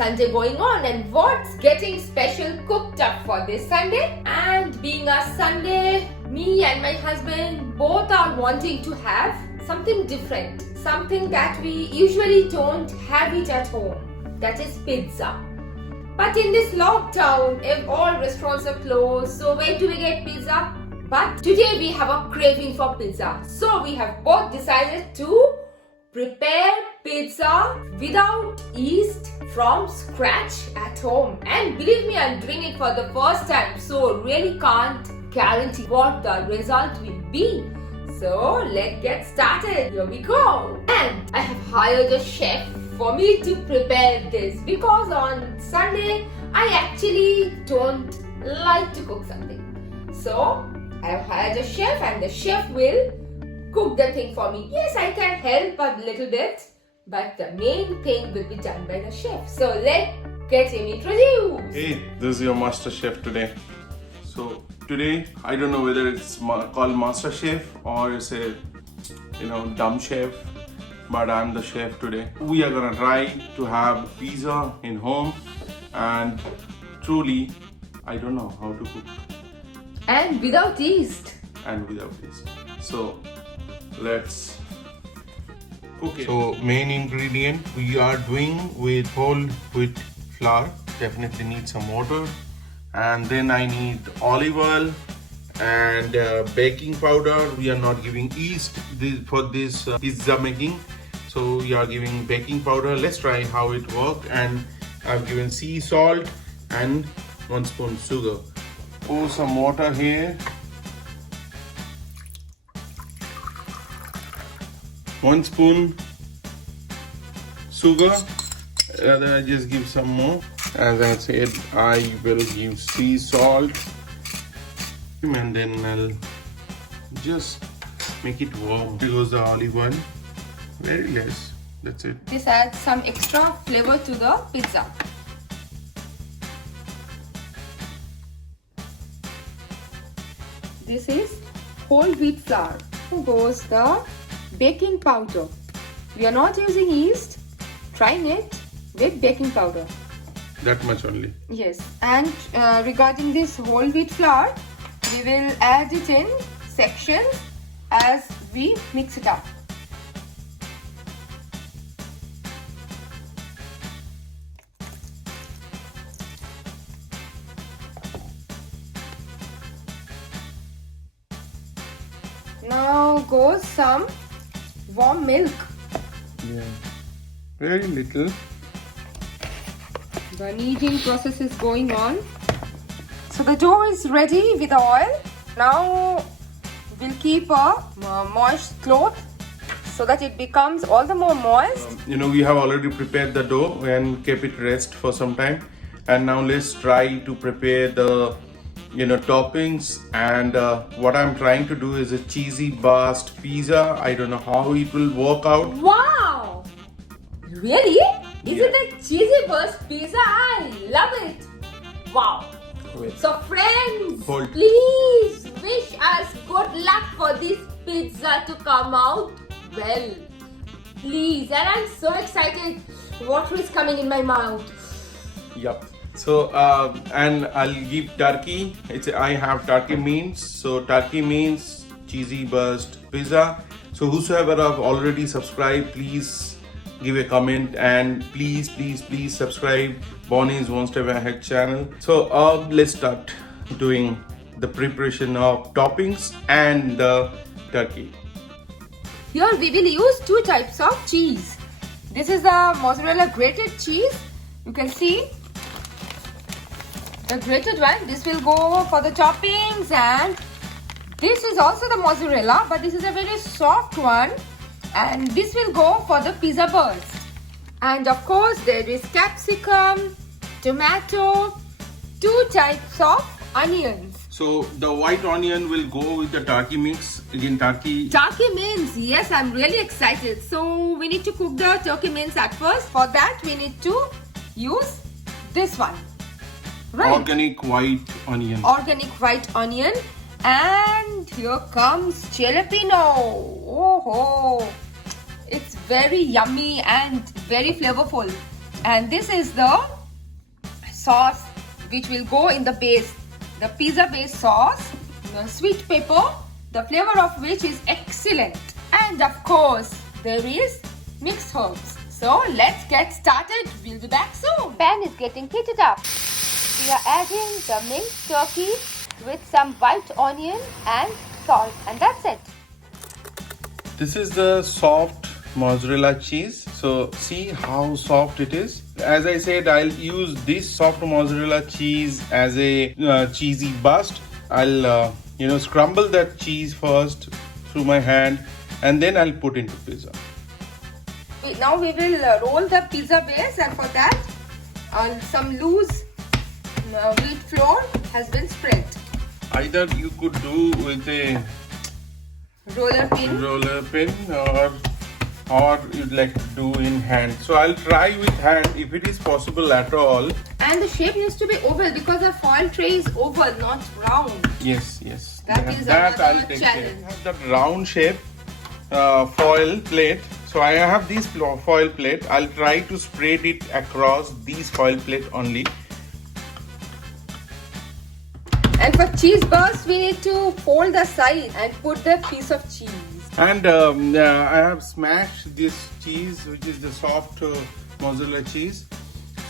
Sunday going on and what's getting special cooked up for this Sunday. And being a Sunday, me and my husband both are wanting to have something different, something that we usually don't have it at home. That is pizza. But in this lockdown, if all restaurants are closed, so where do we get pizza? But today we have a craving for pizza. So we have both decided to prepare pizza without yeast from scratch at home. And believe me, I'm doing it for the first time, so really can't guarantee what the result will be. So let's get started. Here we go. And I have hired a chef for me to prepare this because on Sunday I actually don't like to cook something. So I have hired a chef and the chef will cook the thing for me. Yes, I can help a little bit, but the main thing will be done by the chef. So let's get him introduced. Hey, this is your master chef today. So today, I don't know whether it's called master chef or it's a dumb chef, but I'm the chef today. We are gonna try to have pizza in home, and truly, I don't know how to cook. And without yeast. So let's cook it. So main ingredient we are doing with whole wheat flour. Definitely need some water, and then I need olive oil and baking powder. We are not giving yeast for this pizza making, so we are giving baking powder. Let's try how it works. And I've given sea salt and 1 spoon sugar. Pour some water here. 1 spoon sugar. Then I just give some more. As I said, I will give sea salt, and then I'll just make it warm. Here goes the olive oil. Very less. That's it. This adds some extra flavor to the pizza. This is whole wheat flour. Here goes the baking powder. We are not using yeast, trying it with baking powder. That much only. Yes, and regarding this whole wheat flour, we will add it in sections as we mix it up. Now goes some warm milk. Yeah. Very little. The kneading process is going on. So the dough is ready with the oil. Now we'll keep a moist cloth so that it becomes all the more moist. We have already prepared the dough and kept it rest for some time. And now let's try to prepare the toppings. And what I'm trying to do is a cheesy burst pizza. I don't know how it will work out. Wow! Really? Is it a cheesy burst pizza? I love it. Wow. Wait. So friends, Hold. please wish us good luck for this pizza to come out well. Please. And I'm so excited. Water is coming in my mouth. Yup. So and I'll give turkey. I have turkey means. So turkey means cheesy burst pizza. So whosoever have already subscribed, please give a comment, and please subscribe Bonnie's One Step Ahead channel. So let's start doing the preparation of toppings and the turkey. Here we will use 2 types of cheese. This is the mozzarella grated cheese. You can see the grated one. This will go for the toppings, and this is also the mozzarella, but this is a very soft one, and this will go for the pizza burst. And of course there is capsicum, tomato, 2 types of onions. So the white onion will go with the turkey mix. Again, turkey Mince. Yes, I'm really excited. So we need to cook the turkey mince at first. For that we need to use this one. Right. Organic white onion. Organic white onion. And here comes jalapeno. Oh, it's very yummy and very flavorful. And this is the sauce which will go in the base. The pizza base sauce, the sweet pepper, the flavor of which is excellent. And of course, there is mixed herbs. So let's get started. We'll be back soon. Pan is getting heated up. We are adding the minced turkey with some white onion and salt, and that's it. This is the soft mozzarella cheese. So see how soft it is. As I said, I'll use this soft mozzarella cheese as a cheesy bust. I'll scramble that cheese first through my hand, and then I'll put into pizza. Now we will roll the pizza base, and for that some loose wheat flour has been spread. Either you could do with a roller pin or you'd like to do in hand. So I'll try with hand if it is possible at all. And the shape needs to be oval because the foil tray is oval, not round. Yes. That is that I'll another take challenge. care. I have that round shape foil plate. So I have this foil plate. I'll try to spread it across these foil plate only. And for cheese burst, we need to fold the side and put the piece of cheese. And I have smashed this cheese, which is the soft mozzarella cheese.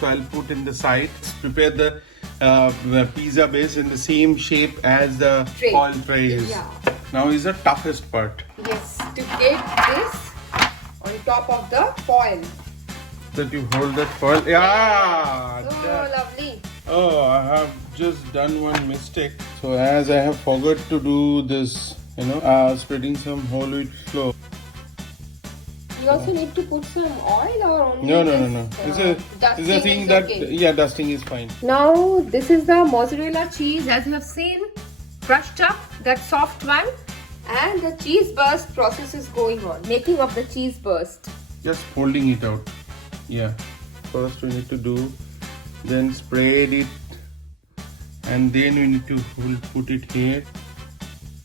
So I'll put in the side. Prepare the pizza base in the same shape as the foil tray is. Yeah. Now is the toughest part. Yes, to get this on top of the foil. That you hold that foil. Yeah. Oh, lovely. Oh, I have just done one mistake. So as I have forgot to do this, spreading some whole wheat flour. You also need to put some oil or only No. It's a thing that, okay. Dusting is fine. Now this is the mozzarella cheese, as you have seen, crushed up, that soft one. And the cheese burst process is going on. Making of the cheese burst. Just folding it out. Yeah. First we need to do, then spread it, and then we need to put it here.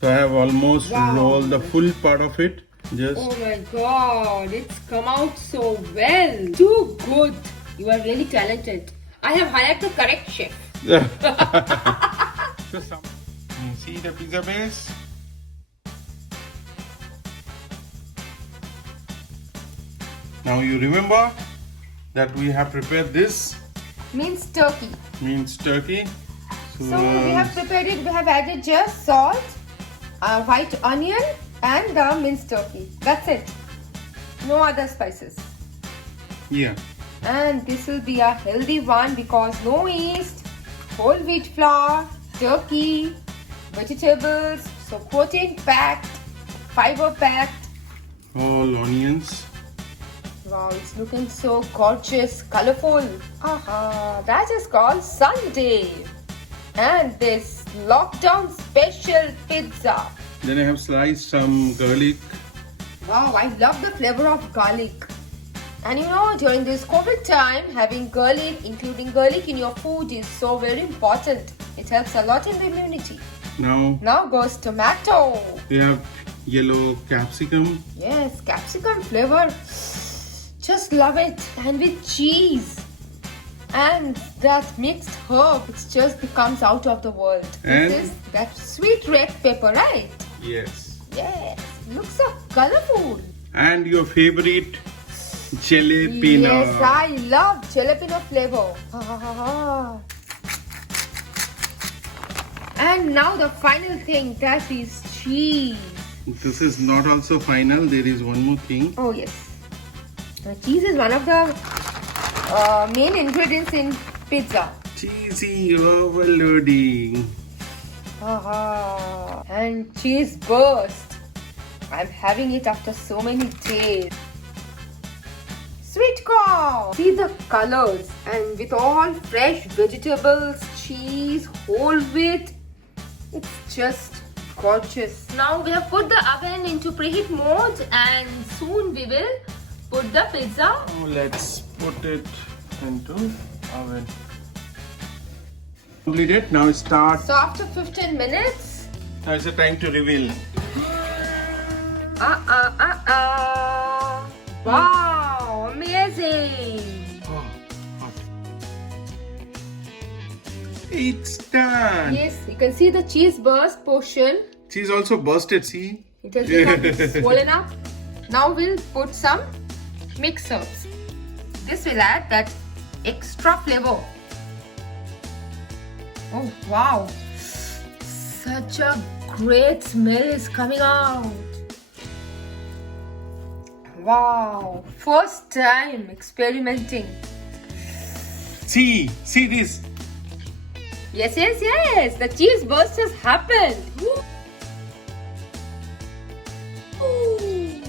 So I have almost rolled the full part of it. Just. Oh my god, it's come out so well. Too good. You are really talented. I have hired the correct chef. See the pizza base? Now you remember that we have prepared this minced turkey. So we have prepared it. We have added just salt, white onion, and the minced turkey. That's it. No other spices. Yeah. And this will be a healthy one because no yeast, whole wheat flour, turkey, vegetables, so protein packed, fiber packed. All onions. Wow, it's looking so gorgeous, colorful. Aha, that is called Sunday. And this lockdown special pizza. Then I have sliced some garlic. Wow, I love the flavor of garlic. And during this COVID time, having garlic, including garlic in your food is so very important. It helps a lot in the immunity. Now goes tomato. We have yellow capsicum. Yes, capsicum flavor. Just love it. And with cheese. And that mixed herb, it just becomes out of the world. And this is that sweet red pepper, right? Yes. Looks so colorful. And your favorite jalapeno. Yes, I love jalapeno flavor. And now the final thing, that is cheese. This is not also final. There is one more thing. Oh yes. Cheese is one of the main ingredients in pizza. Cheesy overloading. And cheese burst. I'm having it after so many days. Sweet corn. See the colors, and with all fresh vegetables, cheese, whole wheat. It's just gorgeous. Now we have put the oven into preheat mode, and soon we will put the pizza. Let's put it into oven. Completed. Now start. So after 15 minutes. Now it's the time to reveal. Wow, amazing. It's done. Yes, you can see the cheese burst portion. Cheese also bursted, see? It has become swollen up. Now we'll put some mix herbs. This will add that extra flavor. Oh wow, such a great smell is coming out. Wow, first time experimenting. See this. Yes, the cheese burst has happened.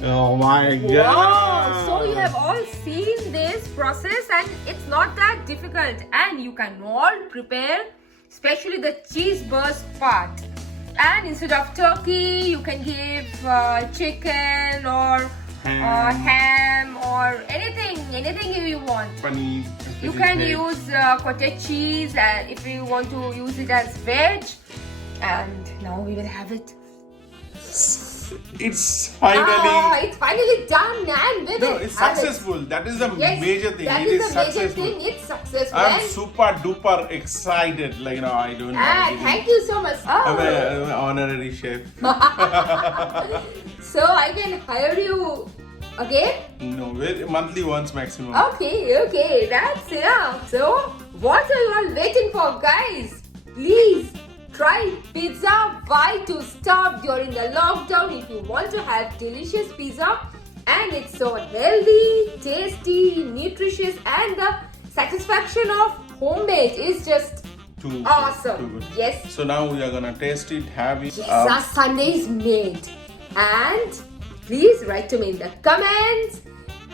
Oh my god. Wow, so you have all seen this process and it's not that difficult and you can all prepare, especially the cheese burst part. And instead of turkey, you can give chicken or ham or anything you want. Paneer. You can use cottage cheese if you want to use it as veg. And now we will have it. It's finally. It's finally done and we will it's have successful. That is the Yes, major thing. That It is is the major successful. thing. It's successful. I'm And- super duper excited. Like, I don't know. thank you so much. I'm an honorary chef. So I can hire you again? No, monthly once maximum. Okay, that's enough. So, what are you all waiting for, guys? Please try pizza. Why to stop during the lockdown if you want to have delicious pizza? And it's so healthy, tasty, nutritious, and the satisfaction of homemade is just Too good, awesome. too good. Yes. So now we are gonna taste it, have it. Yes, our Sunday is made. And please write to me in the comments.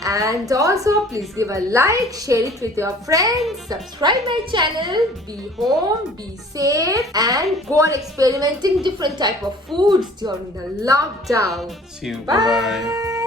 And also please give a like, share it with your friends, subscribe my channel, be home, be safe, and go on experimenting different type of foods during the lockdown. See you. Bye. Bye bye.